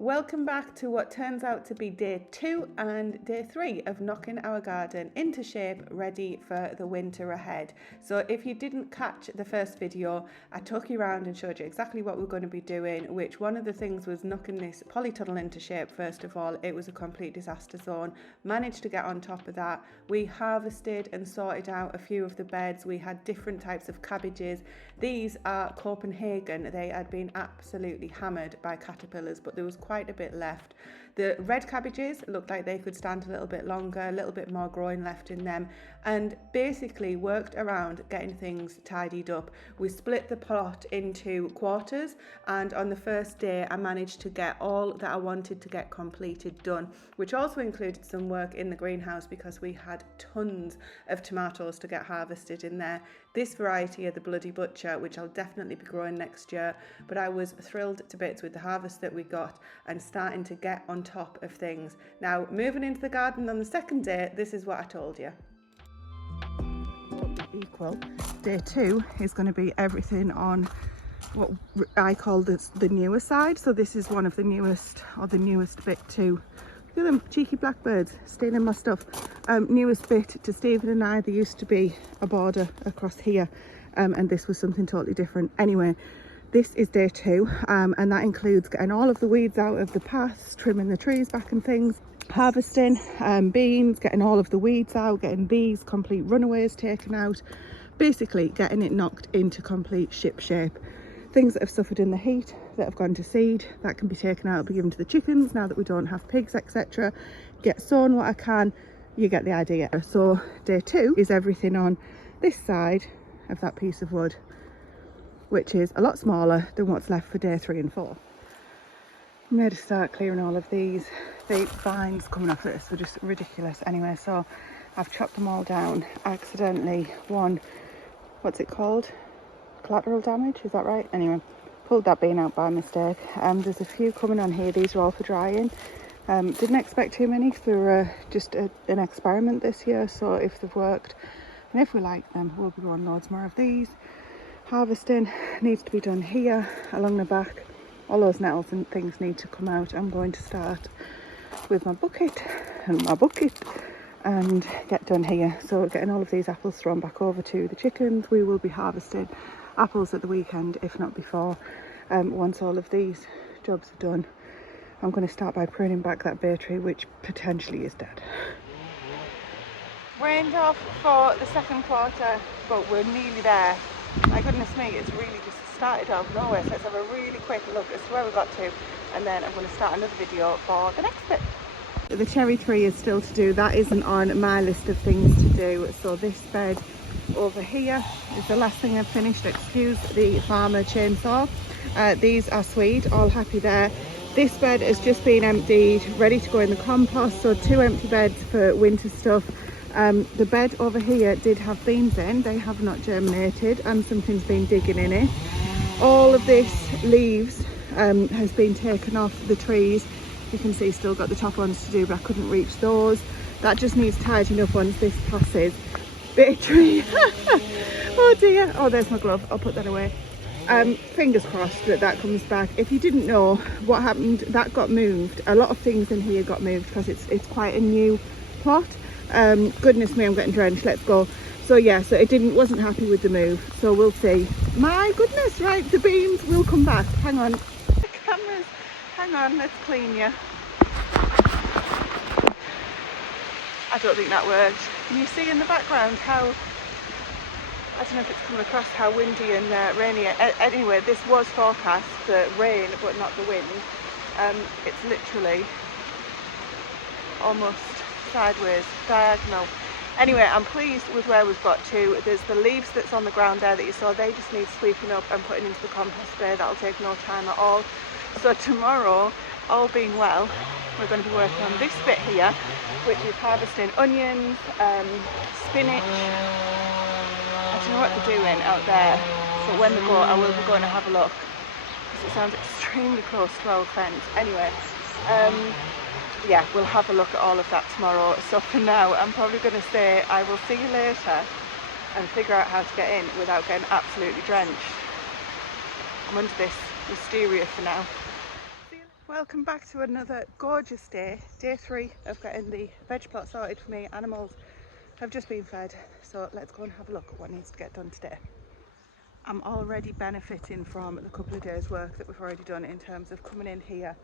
Welcome back to what turns out to be day 2 and day 3 of knocking our garden into shape, ready for the winter ahead. So if you didn't catch the first video, I took you around and showed you exactly what we're going to be doing, which one of the things was knocking this polytunnel into shape. First of all, it was a complete disaster zone. Managed to get on top of that. We harvested and sorted out a few of the beds. We had different types of cabbages. These are Copenhagen. They had been absolutely hammered by caterpillars, but there was quite a bit left. The red cabbages looked like they could stand a little bit longer, a little bit more growing left in them, and basically worked around getting things tidied up. We split the plot into quarters, and on the first day I managed to get all that I wanted to get completed done, which also included some work in the greenhouse because we had tons of tomatoes to get harvested in there. This variety of the Bloody Butcher, which I'll definitely be growing next year, but I was thrilled to bits with the harvest that we got and starting to get on top of things. Now, moving into the garden on the second day, this is what I told you. Equal. Day 2 is going to be everything on what I call the newer side. So this is one of the newest, or the newest bit too. Look at them, cheeky blackbirds stealing my stuff. Newest bit to Stephen and I, there used to be a border across here, and this was something totally different. Anyway, this is day 2, and that includes getting all of the weeds out of the paths, trimming the trees back and things, harvesting beans, getting all of the weeds out, getting these complete runaways taken out, basically getting it knocked into complete ship shape. Things that have suffered in the heat, that have gone to seed, that can be taken out, be given to the chickens now that we don't have pigs, etc. Get sown what I can, you get the idea. So day 2 is everything on this side of that piece of wood, which is a lot smaller than what's left for day 3 and 4. I'm going to start clearing all of these. The vines coming off this were just ridiculous. Anyway, so I've chopped them all down. Accidentally, what's it called? Collateral damage, is that right? Anyway, pulled that bean out by mistake. There's a few coming on here. These are all for drying. Didn't expect too many for just an experiment this year, so if they've worked and if we like them, we'll be growing loads more of these. Harvesting needs to be done here along the back. All those nettles and things need to come out. I'm going to start with my bucket and get done here. So getting all of these apples thrown back over to the chickens. We will be harvesting apples at the weekend, if not before. Once all of these jobs are done, I'm going to start by pruning back that bay tree, which potentially is dead. Rained off for the second quarter, but we're nearly there. My goodness me, it's really just started out of nowhere. So let's have a really quick look as to where we got to, and then I'm going to start another video for the next bit. The cherry tree is still to do. That isn't on my list of things to do. So this bed over here is the last thing I've finished. Excuse the farmer chainsaw. These are sweet, all happy there. This bed has just been emptied, ready to go in the compost. So 2 empty beds for winter stuff. The bed over here did have beans in. They have not germinated, and something's been digging in it. All of this leaves has been taken off the trees. You can see still got the top ones to do, but I couldn't reach those. That just needs tidying up once this passes. Bit tree. Oh dear. Oh, there's my glove. I'll put that away. Fingers crossed that that comes back. If you didn't know what happened, that got moved. A lot of things in here got moved because it's quite a new plot. Goodness me, I'm getting drenched. Let's go. So yeah, so it wasn't happy with the move. So we'll see. My goodness, right, the beans will come back. Hang on. The cameras. Hang on, let's clean you. I don't think that worked. Can you see in the background how, I don't know if it's coming across, how windy and rainy. Anyway, this was forecast, the rain but not the wind. It's literally almost sideways, diagonal. Anyway, I'm pleased with where we've got to. There's the leaves that's on the ground there that you saw. They just need sweeping up and putting into the compost bay. That'll take no time at all. So tomorrow, all being well, we're going to be working on this bit here, which is harvesting onions, spinach. I don't know what they're doing out there, but when they go, I will be going to have a look, because it sounds extremely close to our fence. Anyway, yeah, we'll have a look at all of that tomorrow. So for now, I'm probably going to say I will see you later and figure out how to get in without getting absolutely drenched. I'm under this wisteria for now. Welcome back to another gorgeous day 3 of getting the veg plot sorted for me. Animals have just been fed, so let's go and have a look at what needs to get done today. I'm already benefiting from the couple of days work that we've already done in terms of coming in here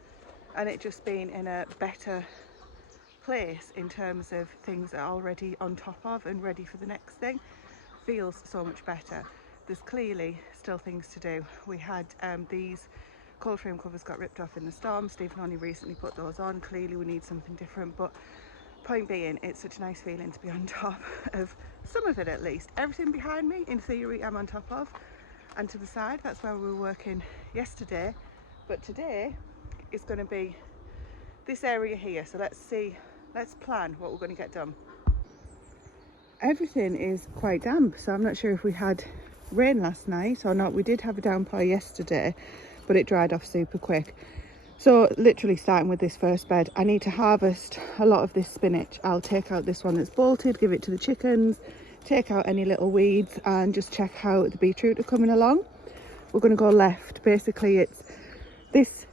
and it just being in a better place in terms of things that are already on top of and ready for the next thing. Feels so much better. There's clearly still things to do. We had these cold frame covers got ripped off in the storm. Stephen only recently put those on. Clearly we need something different, but point being, it's such a nice feeling to be on top of some of it at least. Everything behind me, in theory, I'm on top of, and to the side, that's where we were working yesterday, but today is going to be this area here. So let's plan what we're going to get done. Everything is quite damp, so I'm not sure if we had rain last night or not. We did have a downpour yesterday, but it dried off super quick. So literally starting with this first bed, I need to harvest a lot of this spinach. I'll take out this one that's bolted, give it to the chickens, take out any little weeds and just check how the beetroot are coming along. We're going to go left. Basically it's these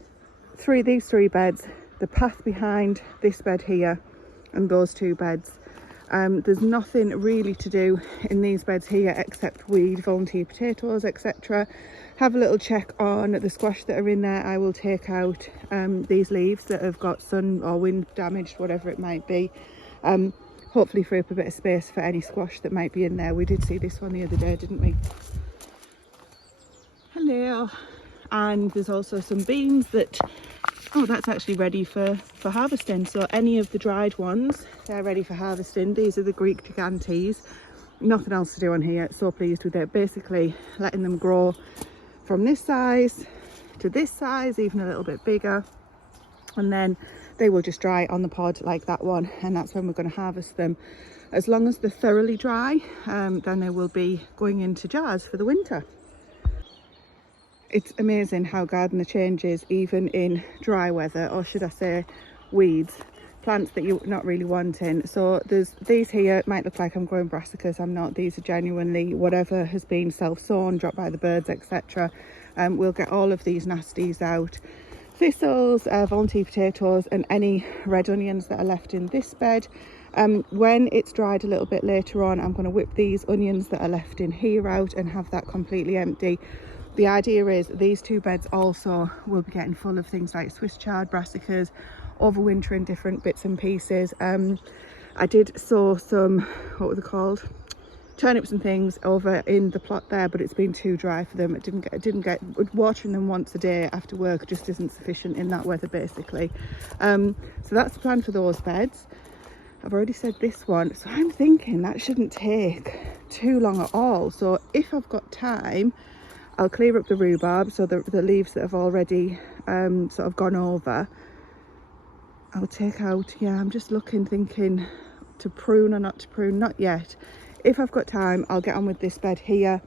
three beds, the path behind this bed here and those two beds. There's nothing really to do in these beds here except weed, volunteer potatoes, etc. Have a little check on the squash that are in there. I will take out these leaves that have got sun or wind damaged, whatever it might be. Hopefully free up a bit of space for any squash that might be in there. We did see this one the other day, didn't we? Hello. And there's also some beans that, oh, that's actually ready for harvesting. So any of the dried ones, they're ready for harvesting. These are the Greek Gigantes. Nothing else to do on here. So pleased with it. Basically letting them grow from this size to this size, even a little bit bigger. And then they will just dry on the pod like that one. And that's when we're going to harvest them. As long as they're thoroughly dry, then they will be going into jars for the winter. It's amazing how gardener changes even in dry weather, or should I say weeds, plants that you're not really wanting. So there's these here. It might look like I'm growing brassicas, I'm not. These are genuinely whatever has been self-sown, dropped by the birds, etc. We'll get all of these nasties out. Thistles, volunteer potatoes and any red onions that are left in this bed. When it's dried a little bit later on, I'm going to whip these onions that are left in here out and have that completely empty. The idea is these two beds also will be getting full of things like Swiss chard, brassicas, overwintering different bits and pieces. I did sow some, what were they called? Turnips and things over in the plot there, but it's been too dry for them. It didn't get watering them once a day after work just isn't sufficient in that weather basically. So that's the plan for those beds. I've already said this one, so I'm thinking that shouldn't take too long at all. So if I've got time, I'll clear up the rhubarb, so the leaves that have already sort of gone over. I'll take out, yeah, I'm just looking, thinking to prune or not to prune, not yet. If I've got time, I'll get on with this bed here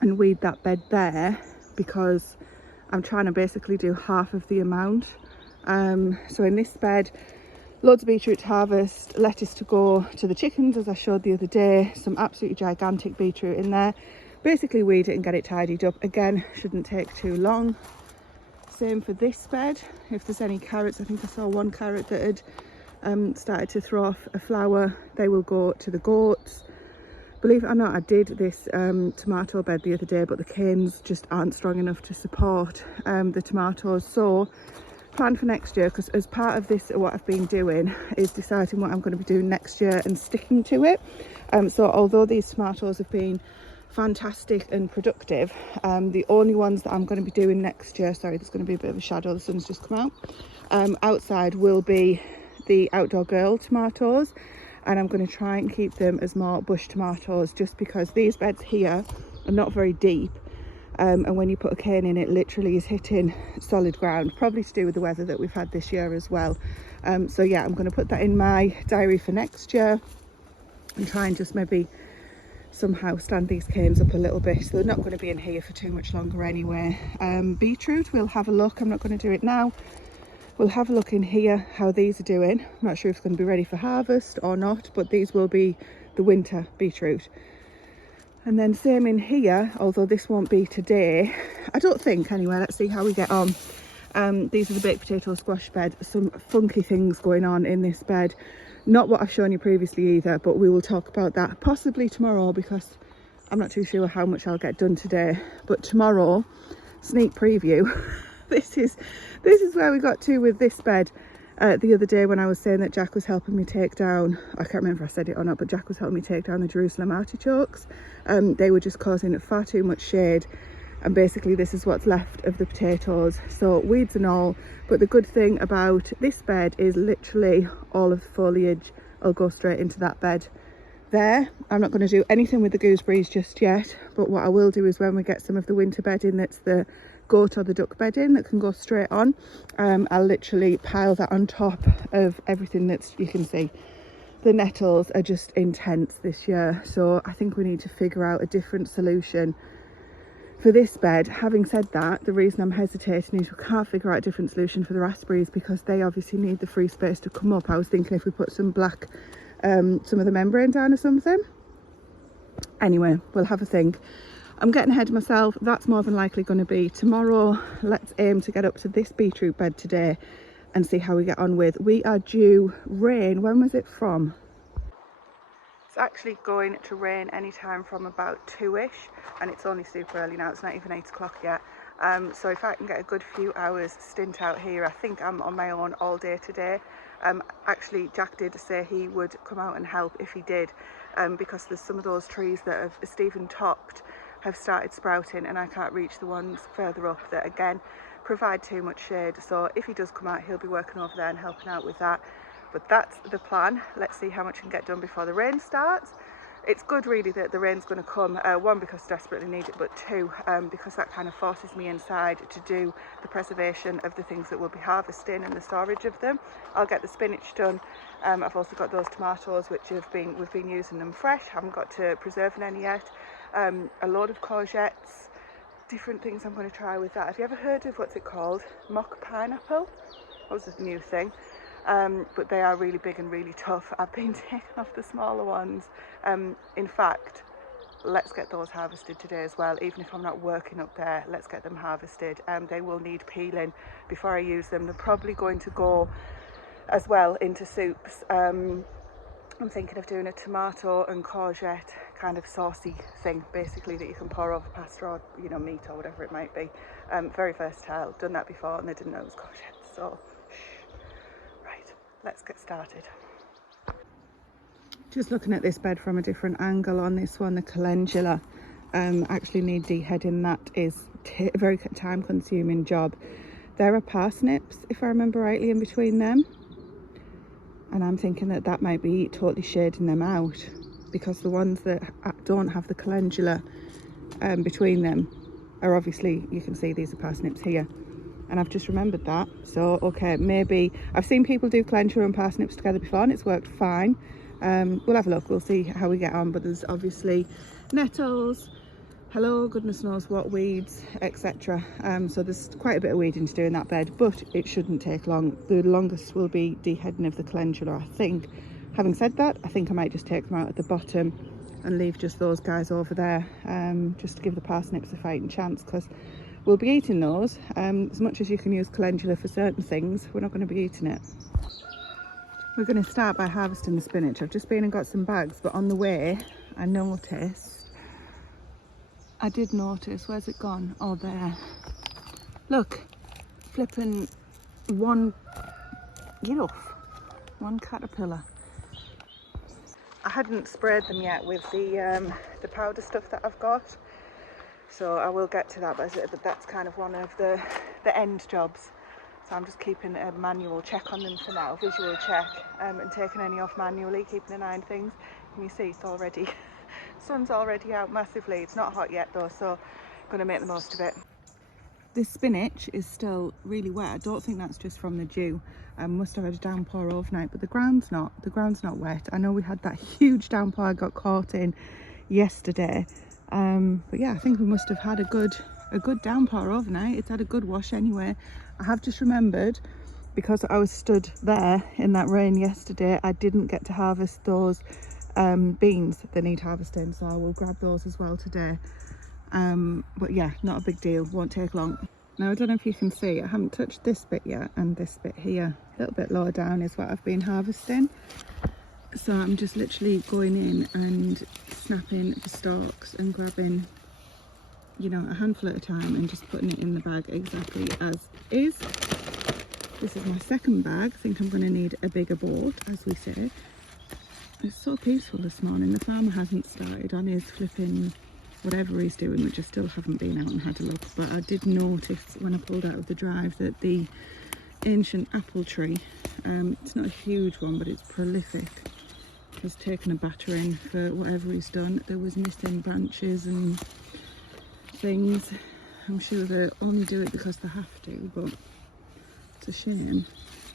and weed that bed there, because I'm trying to basically do half of the amount. So in this bed, loads of beetroot to harvest, lettuce to go to the chickens as I showed the other day, some absolutely gigantic beetroot in there. Basically weed it and get it tidied up. Again, shouldn't take too long. Same for this bed. If there's any carrots, I think I saw one carrot that had started to throw off a flower, they will go to the goats. Believe it or not, I did this tomato bed the other day, but the canes just aren't strong enough to support the tomatoes. So plan for next year, because as part of this, what I've been doing is deciding what I'm going to be doing next year and sticking to it. So although these tomatoes have been fantastic and productive, the only ones that I'm going to be doing next year, sorry, there's going to be a bit of a shadow, the sun's just come out, outside will be the outdoor girl tomatoes, and I'm going to try and keep them as more bush tomatoes, just because these beds here are not very deep, and when you put a cane in, it literally is hitting solid ground, probably to do with the weather that we've had this year as well. So yeah, I'm going to put that in my diary for next year and try and just maybe somehow stand these canes up a little bit, so they're not going to be in here for too much longer anyway. Beetroot, we'll have a look. I'm not going to do it now. We'll have a look in here how these are doing. I'm not sure if it's going to be ready for harvest or not, but these will be the winter beetroot. And then same in here, although this won't be today, I don't think anyway. Let's see how we get on. These are the baked potato squash bed. Some funky things going on in this bed. Not what I've shown you previously either, but we will talk about that possibly tomorrow, because I'm not too sure how much I'll get done today. But tomorrow, sneak preview. This is where we got to with this bed the other day, when I was saying that Jack was helping me take down, I can't remember if I said it or not, but Jack was helping me take down the Jerusalem artichokes. They were just causing far too much shade, and basically this is what's left of the potatoes, so weeds and all. But the good thing about this bed is literally all of the foliage will go straight into that bed there. I'm not going to do anything with the gooseberries just yet, but what I will do is when we get some of the winter bedding, that's the goat or the duck bedding that can go straight on, I'll literally pile that on top of everything. That's, you can see the nettles are just intense this year, so I think we need to figure out a different solution for this bed. Having said that, the reason I'm hesitating is we can't figure out a different solution for the raspberries, because they obviously need the free space to come up. I was thinking if we put some black some of the membrane down or something. Anyway, we'll have a think. I'm getting ahead of myself. That's more than likely going to be tomorrow. Let's aim to get up to this beetroot bed today and see how we get on with. We are due rain. When was it from? It's actually going to rain anytime from about 2ish, and it's only super early now. It's not even 8 o'clock yet. So if I can get a good few hours stint out here, I think I'm on my own all day today. Actually, Jack did say he would come out and help if he did, because there's some of those trees that have Stephen topped have started sprouting, and I can't reach the ones further up that again provide too much shade. So if he does come out, he'll be working over there and helping out with that. But that's the plan. Let's see how much I can get done before the rain starts. It's good really that the rain's going to come, one, because I desperately need it, but two, because that kind of forces me inside to do the preservation of the things that we'll be harvesting and the storage of them. I'll get the spinach done. I've also got those tomatoes which we've been using them fresh, haven't got to preserving any yet. A load of courgettes, different things I'm going to try with that. Have you ever heard of what's it called? Mock pineapple? That was a new thing. But they are really big and really tough. I've been taking off the smaller ones. In fact, let's get those harvested today as well. Even if I'm not working up there, let's get them harvested. They will need peeling before I use them. They're probably going to go as well into soups. I'm thinking of doing a tomato and courgette kind of saucy thing, basically, that you can pour over pasta or, you know, meat or whatever it might be. Very versatile. Done that before and they didn't know it was courgette. So, right, let's get started. Just looking at this bed from a different angle. On this one, the calendula actually need deheading. That is a very time consuming job. There are parsnips, if I remember rightly, in between them. And I'm thinking that that might be totally shading them out, because the ones that don't have the calendula between them are obviously, you can see these are parsnips here. And I've just remembered that. So, okay, maybe I've seen people do calendula and parsnips together before and it's worked fine. We'll have a look, we'll see how we get on. But there's obviously nettles, hello, goodness knows what weeds, etc. So there's quite a bit of weeding to do in that bed, but it shouldn't take long. The longest will be deheading of the calendula, I think. Having said that, I think I might just take them out at the bottom and leave just those guys over there, just to give the parsnips a fighting chance, because we'll be eating those. As much as you can use calendula for certain things, we're not going to be eating it. We're going to start by harvesting the spinach. I've just been and got some bags, but on the way I did notice, where's it gone? Oh, there. Look, flipping one caterpillar. I hadn't sprayed them yet with the powder stuff that I've got, so I will get to that, but that's kind of one of the end jobs. So I'm just keeping a manual check on them for now, visual check, and taking any off manually, keeping an eye on things. Can you see it's already, sun's already out massively. It's not hot yet though, so I'm going to make the most of it. This spinach is still really wet. I don't think that's just from the dew. Must have had a downpour overnight, but the ground's not wet. I know we had that huge downpour I got caught in yesterday, but yeah, I think we must have had a good downpour overnight. It's had a good wash anyway. I have just remembered, because I was stood there in that rain yesterday, I didn't get to harvest those beans that need harvesting, so I will grab those as well today. But yeah, not a big deal, won't take long. Now I don't know if you can see, I haven't touched this bit yet, and this bit here, a little bit lower down, is what I've been harvesting. So I'm just literally going in and snapping the stalks and grabbing, you know, a handful at a time and just putting it in the bag exactly as is. This is my second bag. I think I'm going to need a bigger boat, as we say. It's so peaceful this morning. The farmer hasn't started on his flipping whatever he's doing, which I still haven't been out and had a look, but I did notice when I pulled out of the drive that the ancient apple tree, it's not a huge one but it's prolific, has taken a battering for whatever he's done. There was missing branches and things. I'm sure they only do it because they have to, but it's a shame,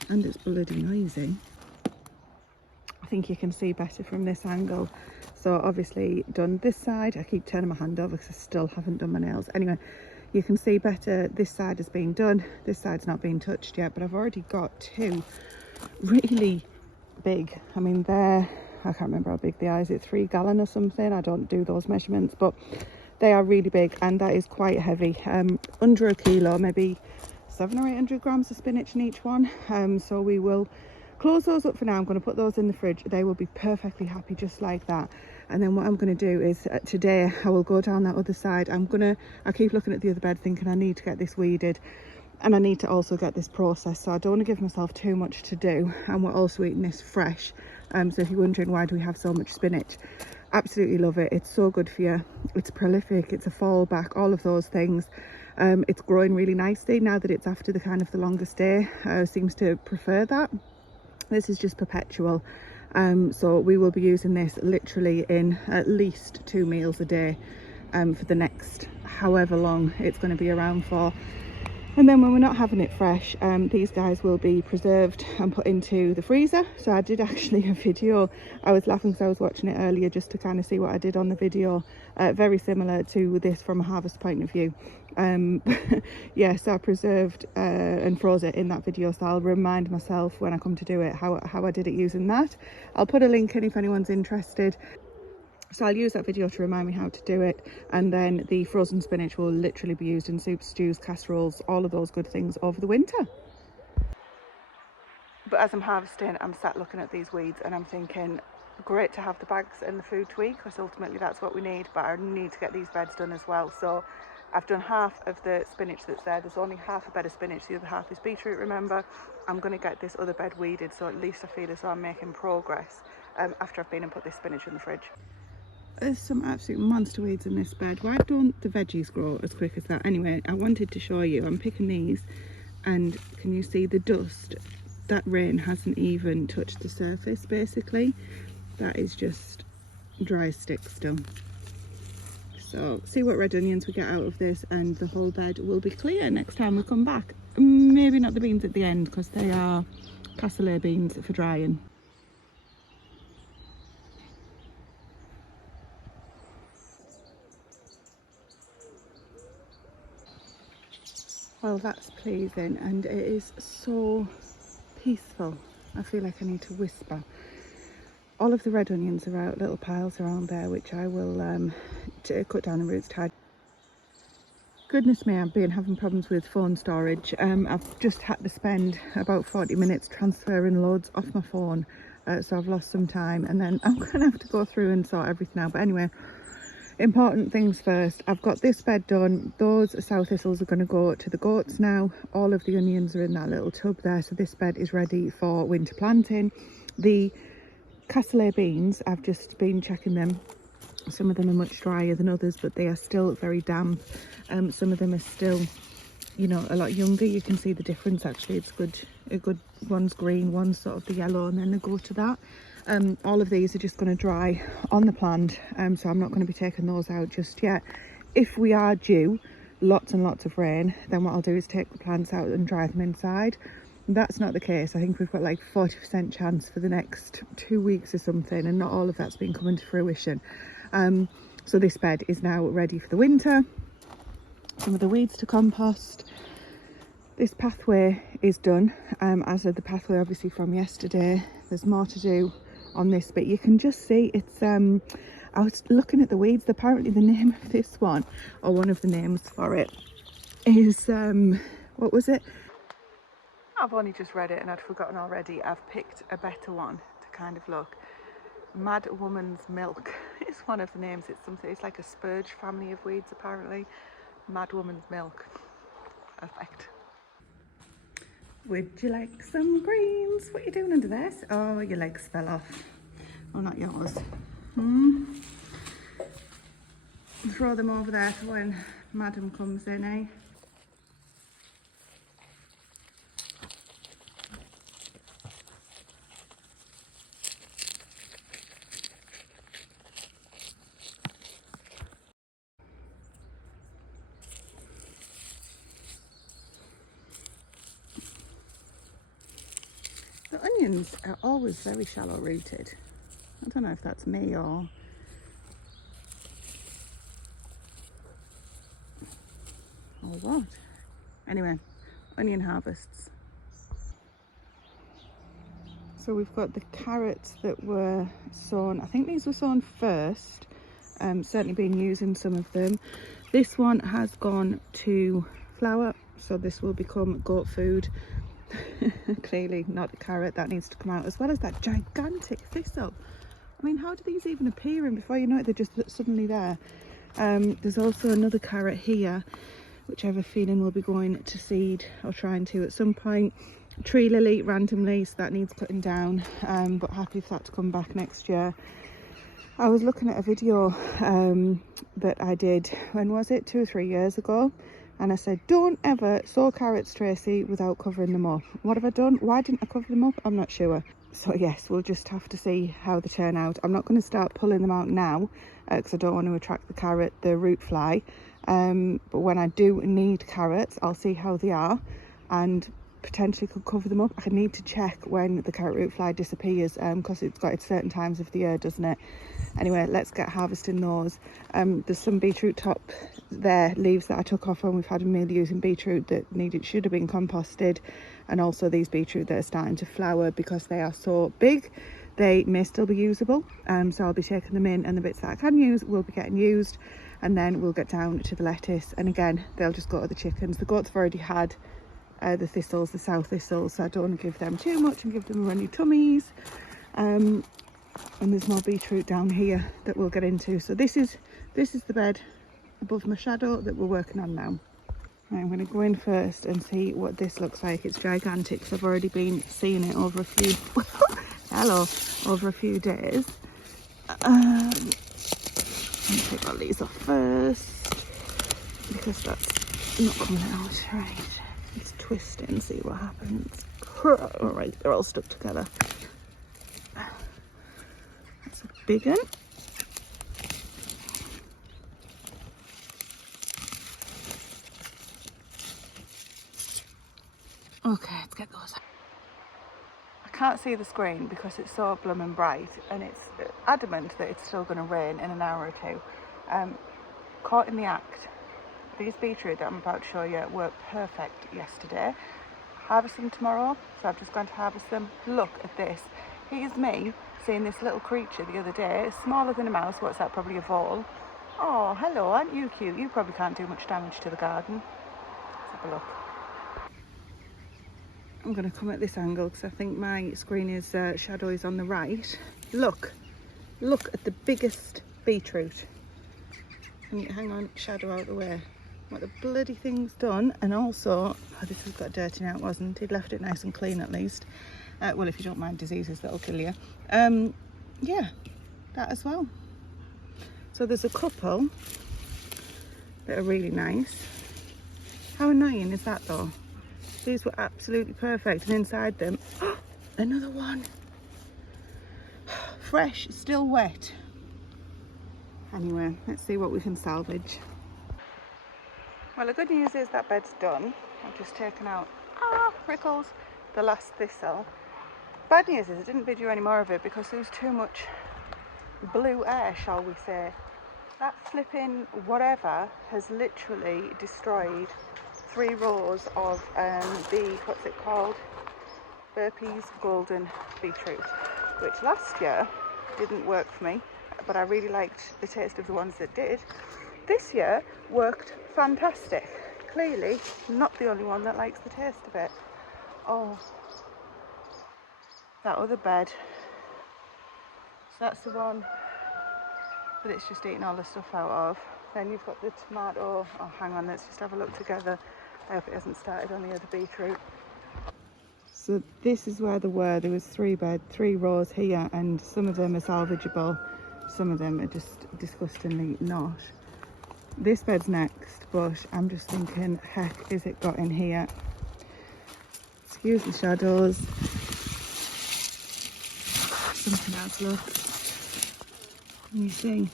and it's bloody noisy. I think you can see better from this angle. So obviously done this side. I keep turning my hand over because I still haven't done my nails. Anyway, you can see better this side has been done. This side's not been touched yet, but I've already got two really big. I mean, I can't remember how big they are. Is it 3 gallon or something? I don't do those measurements, but they are really big, and that is quite heavy. Under a kilo, maybe 700 or 800 grams of spinach in each one. So we will close those up for now. I'm going to put those in the fridge. They will be perfectly happy just like that. And then what I'm going to do is today I will go down that other side. I keep looking at the other bed thinking I need to get this weeded, and I need to also get this processed, so I don't want to give myself too much to do. And we're also eating this fresh. So if you're wondering why do we have so much spinach, absolutely love it. It's so good for you. It's prolific, it's a fallback, all of those things. It's growing really nicely now that it's after the kind of the longest day. Seems to prefer that. This is just perpetual. So we will be using this literally in at least 2 meals a day for the next however long it's going to be around for. And then when we're not having it fresh, these guys will be preserved and put into the freezer. So I did actually a video. I was laughing because I was watching it earlier just to kind of see what I did on the video. Very similar to this from a harvest point of view. Yeah, so I preserved and froze it in that video. So I'll remind myself when I come to do it how I did it using that. I'll put a link in if anyone's interested. So I'll use that video to remind me how to do it, and then the frozen spinach will literally be used in soups, stews, casseroles, all of those good things over the winter. But as I'm harvesting, I'm sat looking at these weeds and I'm thinking, great to have the bags and the food to eat, because ultimately that's what we need, but I need to get these beds done as well. So I've done half of the spinach that's there. There's only half a bed of spinach, the other half is beetroot, remember. I'm going to get this other bed weeded, so at least I feel as though I'm making progress after I've been and put this spinach in the fridge. There's some absolute monster weeds in this bed. Why don't the veggies grow as quick as that? Anyway, I wanted to show you. I'm picking these, and can you see the dust? That rain hasn't even touched the surface, basically. That is just dry stick still. So see what red onions we get out of this, and the whole bed will be clear next time we come back. Maybe not the beans at the end, because they are cassoulet beans for drying. Well, that's pleasing, and it is so peaceful. I feel like I need to whisper. All of the red onions are out, little piles around there, which I will cut down the roots tied. Goodness me, I've been having problems with phone storage. I've just had to spend about 40 minutes transferring loads off my phone, so I've lost some time, and then I'm going to have to go through and sort everything out. But anyway, important things first. I've got this bed done. Those sow thistles are going to go to the goats now. All of the onions are in that little tub there, so this bed is ready for winter planting. The cassoulet beans, I've just been checking them. Some of them are much drier than others, but they are still very damp. Some of them are still, you know, a lot younger. You can see the difference actually. It's a good one's green, one's sort of the yellow, and then they go to that. All of these are just going to dry on the plant, so I'm not going to be taking those out just yet. If we are due lots and lots of rain, then what I'll do is take the plants out and dry them inside. That's not the case. I think we've got like 40% chance for the next 2 weeks or something, and not all of that's been coming to fruition. So this bed is now ready for the winter. Some of the weeds to compost. This pathway is done, as are the pathway obviously from yesterday. There's more to do on this, but you can just see it's I was looking at the weeds. Apparently the name of this one, or one of the names for it, is, what was it? I've only just read it and I'd forgotten already. I've picked a better one to kind of look. Mad Woman's Milk is one of the names. It's something, it's like a spurge family of weeds apparently. Mad Woman's Milk. Perfect. Would you like some greens? What are you doing under this? Oh, your legs fell off. Oh, not yours. Throw them over there for when Madam comes in, eh? The onions are always very shallow rooted. I don't know if that's me or what. Anyway, onion harvests. So we've got the carrots that were sown. I think these were sown first. Certainly been using some of them. This one has gone to flower, so this will become goat food. Clearly not a carrot, that needs to come out, as well as that gigantic thistle. I mean, how do these even appear? And before you know it, they're just suddenly there. There's also another carrot here, which I have a feeling will be going to seed, or trying to at some point. Tree lily randomly, so that needs cutting down, but happy for that to come back next year. I was looking at a video that I did, when was it, 2 or 3 years ago, and I said, don't ever sow carrots, Tracy, without covering them up. What have I done? Why didn't I cover them up? I'm not sure. So yes, we'll just have to see how they turn out. I'm not going to start pulling them out now because I don't want to attract the root fly, but when I do need carrots, I'll see how they are and potentially could cover them up. I need to check when the carrot root fly disappears, because it's got its certain times of the year, doesn't it? Anyway, let's get harvesting those. There's some beetroot top there, leaves that I took off when we've had a meal using beetroot that should have been composted, and also these beetroot that are starting to flower because they are so big. They may still be usable, so I'll be taking them in, and the bits that I can use will be getting used, and then we'll get down to the lettuce, and again they'll just go to the chickens. The goats have already had the thistles, the sow thistles, so I don't want to give them too much and give them runny tummies. And there's more beetroot down here that we'll get into. So this is the bed above my shadow that we're working on now. Right, I'm going to go in first and see what this looks like. It's gigantic, so I've already been seeing it over a few over a few days. Let me take all these off first because that's not coming out right. Let's twist it and see what happens. All right, they're all stuck together. That's a big one. Okay, let's get those out. I can't see the screen because it's so blooming bright, and it's adamant that it's still going to rain in an hour or two. Caught in the act. These beetroot that I'm about to show you were perfect yesterday. Harvest them tomorrow, so I've just gone to harvest them. Look at this. Here's me seeing this little creature the other day. It's smaller than a mouse. What's that? Probably a vole. Oh, hello, aren't you cute? You probably can't do much damage to the garden. Let's have a look. I'm going to come at this angle because I think my screen is shadow is on the right. Look at the biggest beetroot. And you hang on, shadow out the way. What the bloody thing's done. And also, oh, this has got dirty now, it wasn't. He'd left it nice and clean at least. Well, if you don't mind diseases, that'll kill you. Yeah, that as well. So there's a couple that are really nice. How annoying is that though? These were absolutely perfect, and inside them, oh, another one. Fresh, still wet. Anyway, let's see what we can salvage. Well, the good news is that bed's done. I've just taken out, prickles, the last thistle. Bad news is I didn't video any more of it because there was too much blue air, shall we say. That flipping whatever has literally destroyed 3 rows of what's it called? Burpees golden beetroot, which last year didn't work for me, but I really liked the taste of the ones that did. This year worked fantastic. clearly not the only one that likes the taste of it. Oh, that other bed. So that's the one that it's just eating all the stuff out of. Then you've got the tomato. Oh, hang on, let's just have a look together. I hope it hasn't started on the other beetroot. So this is where there was 3 rows here, and some of them are salvageable, some of them are just disgustingly not. This bed's next, but I'm just thinking, heck, is it got in here? Excuse the shadows. Something else, look. Can you see?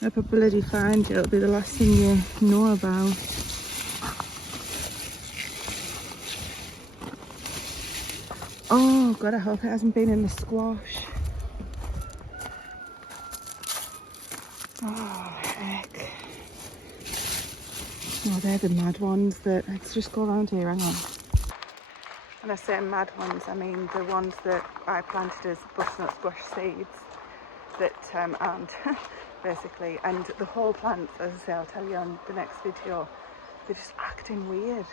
If I bloody find it, it'll be the last thing you know about. Oh God, I hope it hasn't been in the squash. Oh heck. No, they're the mad ones that, let's just go around here, hang on. When I say mad ones, I mean the ones that I planted as butternut squash seeds that aren't, basically. And the whole plant, as I say, I'll tell you on the next video, they're just acting weird.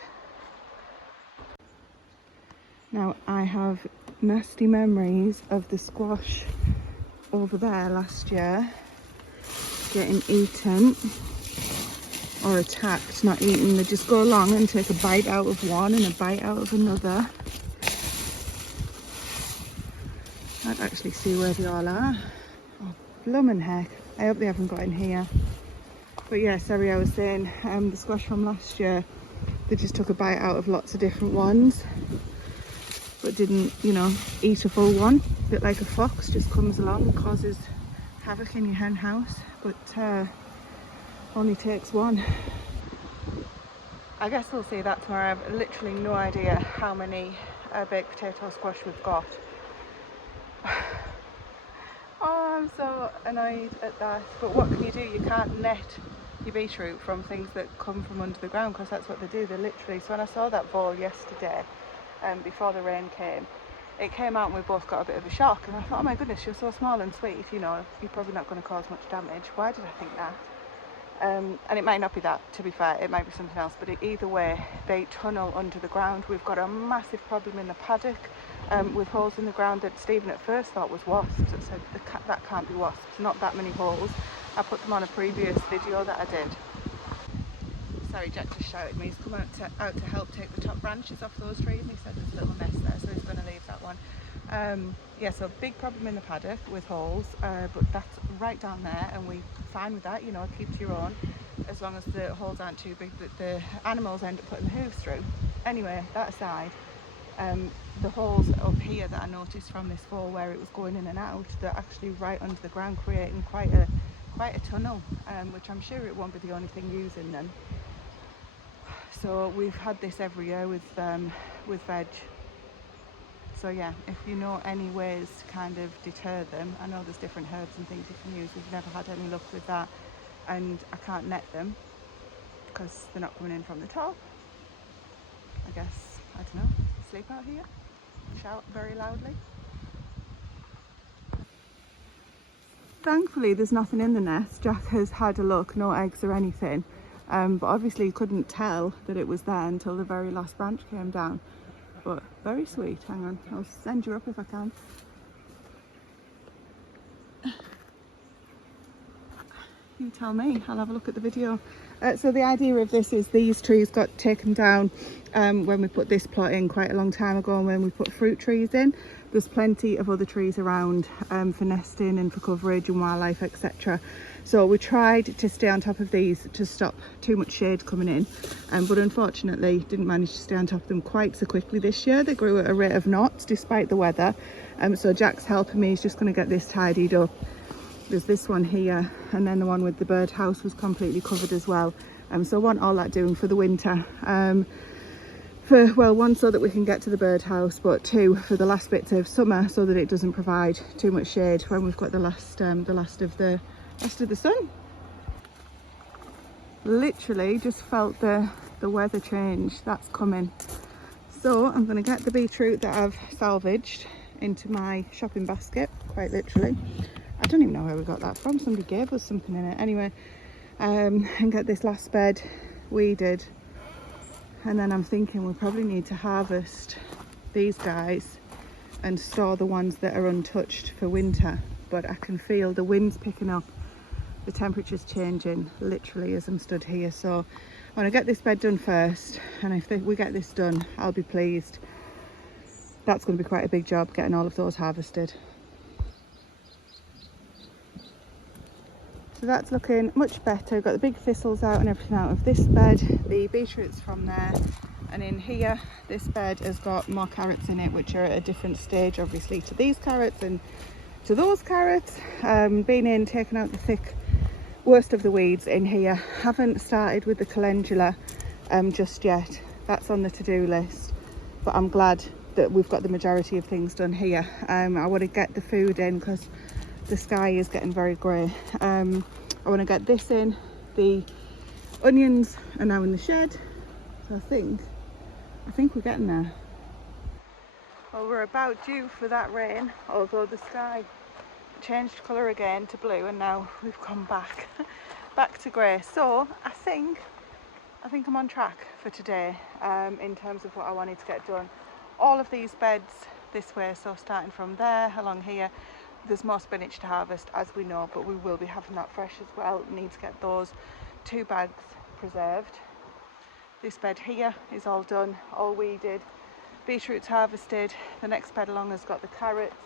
Now, I have nasty memories of the squash over there last year getting eaten, or attacked, not eaten. They just go along and take a bite out of one and a bite out of another. I'd actually see where they all are. Oh, bloomin' heck. I hope they haven't got in here. But yeah, sorry, I was saying, the squash from last year, they just took a bite out of lots of different ones, but didn't, you know, eat a full one. A bit like a fox, just comes along and causes havoc in your hen house, but only takes one. I guess we'll see that tomorrow. I've literally no idea how many baked potato squash we've got. Oh, I'm so annoyed at that. But what can you do? You can't net your beetroot from things that come from under the ground, because that's what they do. They literally, so when I saw that ball yesterday, before the rain came, it came out and we both got a bit of a shock, and I thought, oh my goodness, you're so small and sweet, you know, you're probably not going to cause much damage. Why did I think that? And it might not be that, to be fair, it might be something else, but either way, they tunnel under the ground. We've got a massive problem in the paddock with holes in the ground that Stephen at first thought was wasps. I said, that can't be wasps, not that many holes. I put them on a previous video that I did. Sorry, Jack just shouted at me. He's come out to help take the top branches off those trees, and he said there's a little nest there, so he's going to leave that one. Yeah, so big problem in the paddock with holes, but that's right down there, and we're fine with that, you know, keep to your own, as long as the holes aren't too big that the animals end up putting the hooves through. Anyway, that aside, the holes up here that I noticed from this fall where it was going in and out, they're actually right under the ground, creating quite a tunnel, which I'm sure it won't be the only thing using them. So we've had this every year with veg. So yeah, if you know any ways to kind of deter them, I know there's different herbs and things you can use. We've never had any luck with that, and I can't net them because they're not coming in from the top. I guess, I don't know, sleep out here, shout very loudly. Thankfully there's nothing in the nest. Jack has had a look, no eggs or anything, but obviously he couldn't tell that it was there until the very last branch came down. But very sweet. Hang on, I'll send you up if I can. You tell me, I'll have a look at the video. So the idea of this is these trees got taken down when we put this plot in quite a long time ago, and when we put fruit trees in. There's plenty of other trees around for nesting and for coverage and wildlife, etc. So we tried to stay on top of these to stop too much shade coming in, but unfortunately didn't manage to stay on top of them quite so quickly this year. They grew at a rate of knots despite the weather. So Jack's helping me, he's just going to get this tidied up. There's this one here, and then the one with the birdhouse was completely covered as well. So I want all that doing for the winter. Well, one, so that we can get to the birdhouse, but two, for the last bits of summer, so that it doesn't provide too much shade when we've got the last of the sun. Literally just felt the weather change that's coming. So I'm going to get the beetroot that I've salvaged into my shopping basket, quite literally. I don't even know where we got that from. Somebody gave us something in it. Anyway, and get this last bed weeded, and then I'm thinking we probably need to harvest these guys and store the ones that are untouched for winter. But I can feel the wind's picking up, the temperature's changing literally as I'm stood here. So I want to get this bed done first, and if we get this done, I'll be pleased. That's going to be quite a big job, getting all of those harvested. So that's looking much better. Got the big thistles out and everything out of this bed, the beetroots from there, and in here this bed has got more carrots in it, which are at a different stage obviously to these carrots and to those carrots. Been in, taking out the thick worst of the weeds in here. Haven't started with the calendula just yet. That's on the to-do list, but I'm glad that we've got the majority of things done here. I want to get the food in because the sky is getting very grey. I want to get this in. The onions are now in the shed, so I think we're getting there. Well, we're about due for that rain, although the sky changed colour again to blue, and now we've come back to grey. So I think I'm on track for today in terms of what I wanted to get done. All of these beds this way, so starting from there along here. There's more spinach to harvest, as we know, but we will be having that fresh as well. Need to get those 2 bags preserved. This bed here is all done, all weeded. Beetroot's harvested. The next bed along has got the carrots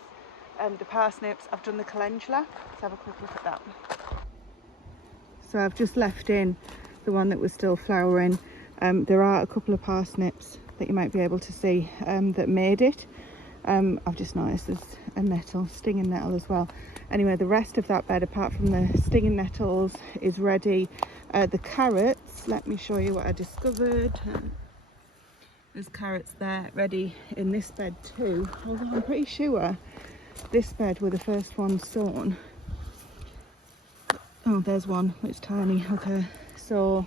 and the parsnips. I've done the calendula. Let's have a quick look at that. So I've just left in the one that was still flowering. There are a couple of parsnips that you might be able to see that made it. I've just noticed there's a nettle, stinging nettle as well. Anyway, the rest of that bed, apart from the stinging nettles, is ready. The carrots, let me show you what I discovered. There's carrots there ready in this bed too, although I'm pretty sure this bed were the first one sown. Oh, there's one, it's tiny. Okay, so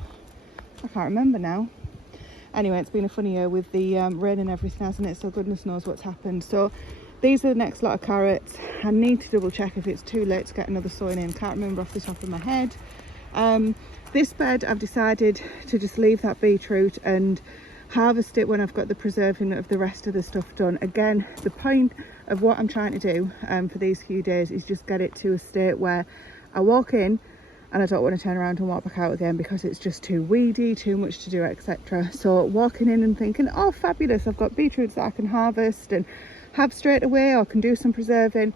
I can't remember now. Anyway, it's been a funny year with the rain and everything, hasn't it? So goodness knows what's happened. So these are the next lot of carrots. I need to double check if it's too late to get another sowing in. Can't remember off the top of my head. This bed, I've decided to just leave that beetroot and harvest it when I've got the preserving of the rest of the stuff done. Again, the point of what I'm trying to do for these few days is just get it to a state where I walk in and I don't want to turn around and walk back out again because it's just too weedy, too much to do, etc. So walking in and thinking, oh fabulous, I've got beetroots that I can harvest and have straight away, or can do some preserving.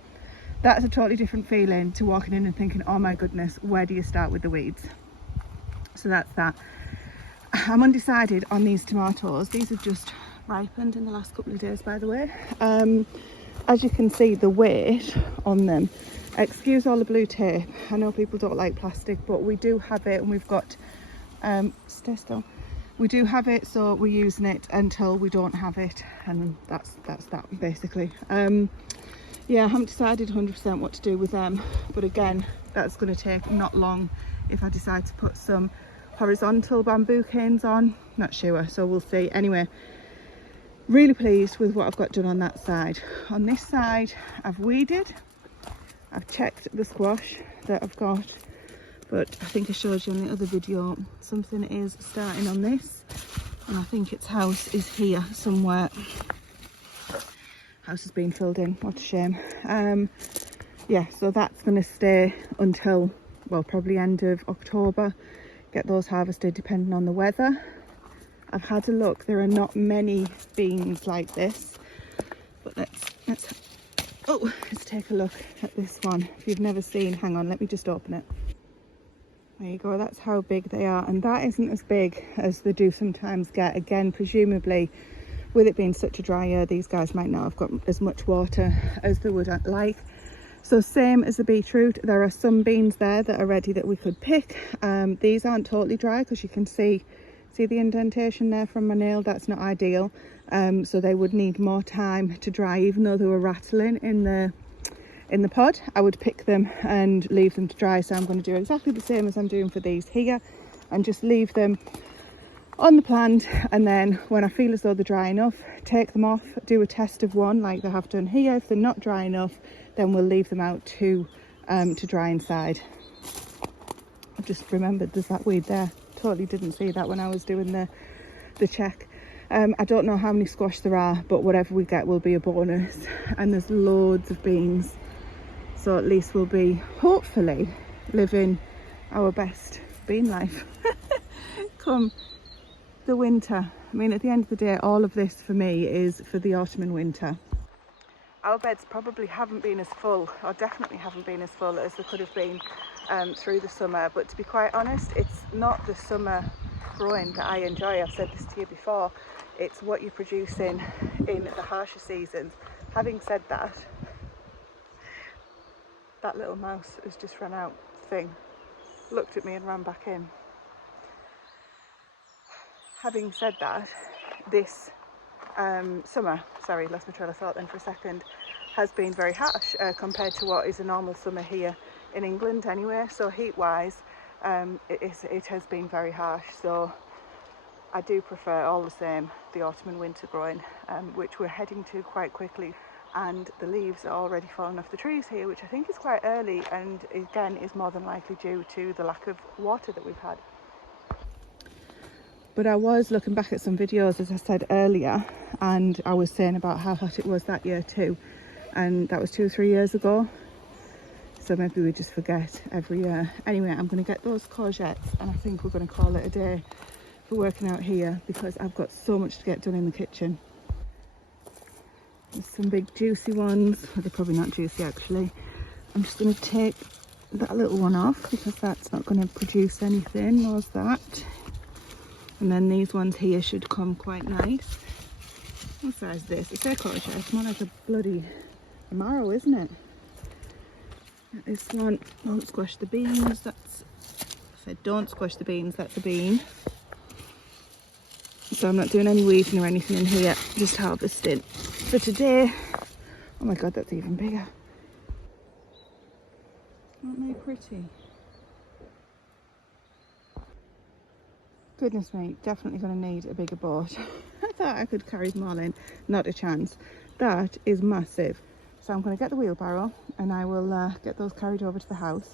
That's a totally different feeling to walking in and thinking, oh my goodness, where do you start with the weeds? So that's that. I'm undecided on these tomatoes. These have just ripened in the last couple of days, by the way. As you can see, the weight on them, excuse all the blue tape, I know people don't like plastic, but we do have it, and we've got stay still, we do have it, so we're using it until we don't have it, and that's that basically. Yeah, I haven't decided 100% what to do with them, but again, that's going to take not long if I decide to put some horizontal bamboo canes on. Not sure, so we'll see. Anyway, really pleased with what I've got done on that side. On this side, I've weeded, I've checked the squash that I've got, but I think I showed you in the other video, something is starting on this, and I think its house is here somewhere. House has been filled in, what a shame. Yeah, so that's going to stay until, well, probably end of October. Get those harvested depending on the weather. I've had a look, there are not many beans like this, but let's take a look at this one. If you've never seen, hang on, let me just open it. There you go, that's how big they are, and that isn't as big as they do sometimes get. Again, presumably with it being such a dry year, these guys might not have got as much water as they would like. So same as the beetroot, there are some beans there that are ready that we could pick. These aren't totally dry because you can see the indentation there from my nail. That's not ideal, so they would need more time to dry. Even though they were rattling in the pod, I would pick them and leave them to dry. So I'm going to do exactly the same as I'm doing for these here, and just leave them on the plant, and then when I feel as though they're dry enough, take them off, do a test of one like they have done here. If they're not dry enough, then we'll leave them out to dry inside. I've just remembered there's that weed there totally didn't see that when I was doing the check. I don't know how many squash there are, but whatever we get will be a bonus. And there's loads of beans, so at least we'll be hopefully living our best bean life come the winter. I mean, at the end of the day, all of this for me is for the autumn and winter. Our beds probably haven't been as full, or definitely haven't been as full as they could have been through the summer, but to be quite honest, it's not the summer growing that I enjoy. I've said this to you before, it's what you're producing in the harsher seasons. Having said that, that little mouse has just run out thing, looked at me and ran back in. Having said that, this summer, sorry, lost my trail of thought then for a second, has been very harsh compared to what is a normal summer here in England anyway. So heat wise, it has been very harsh. So I do prefer all the same the autumn and winter growing, which we're heading to quite quickly. And the leaves are already falling off the trees here, which I think is quite early, and again is more than likely due to the lack of water that we've had. But I was looking back at some videos, as I said earlier, and I was saying about how hot it was that year too, and that was 2 or 3 years ago, so maybe we just forget every year. Anyway, I'm going to get those courgettes, and I think we're going to call it a day for working out here, because I've got so much to get done in the kitchen. There's some big juicy ones, well, they're probably not juicy actually. I'm just going to take that little one off because that's not going to produce anything, nor that. And then these ones here should come quite nice. What size is this? It's a courgette. It's more like a bloody marrow, isn't it? This one won't squash the beans. That's, I said don't squash the beans, that's a bean. So I'm not doing any weeding or anything in here, just harvesting for today. Oh my god, that's even bigger. Aren't they pretty? Goodness me, definitely going to need a bigger boat. I thought I could carry them all in, not a chance. That is massive. So I'm going to get the wheelbarrow and I will get those carried over to the house.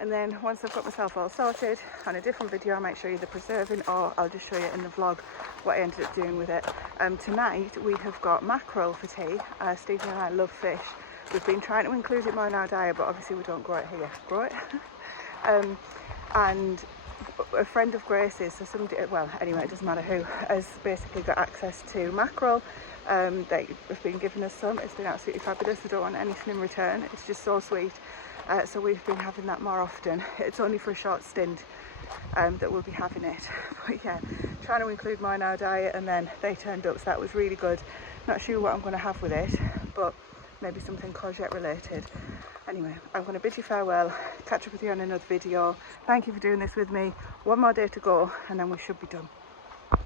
And then once I've got myself all sorted, on a different video I might show you the preserving, or I'll just show you in the vlog what I ended up doing with it. Tonight we have got mackerel for tea. Stephen and I love fish. We've been trying to include it more in our diet, but obviously we don't grow it here. Grow it? And a friend of Grace's, so somebody, well anyway, it doesn't matter who, has basically got access to mackerel. They have been giving us some. It's been absolutely fabulous. They don't want anything in return. It's just so sweet. So we've been having that more often. It's only for a short stint that we'll be having it. But yeah, trying to include more in our diet, and then they turned up, so that was really good. Not sure what I'm going to have with it, but maybe something courgette related. Anyway, I'm going to bid you farewell, catch up with you on another video. Thank you for doing this with me. One more day to go and then we should be done.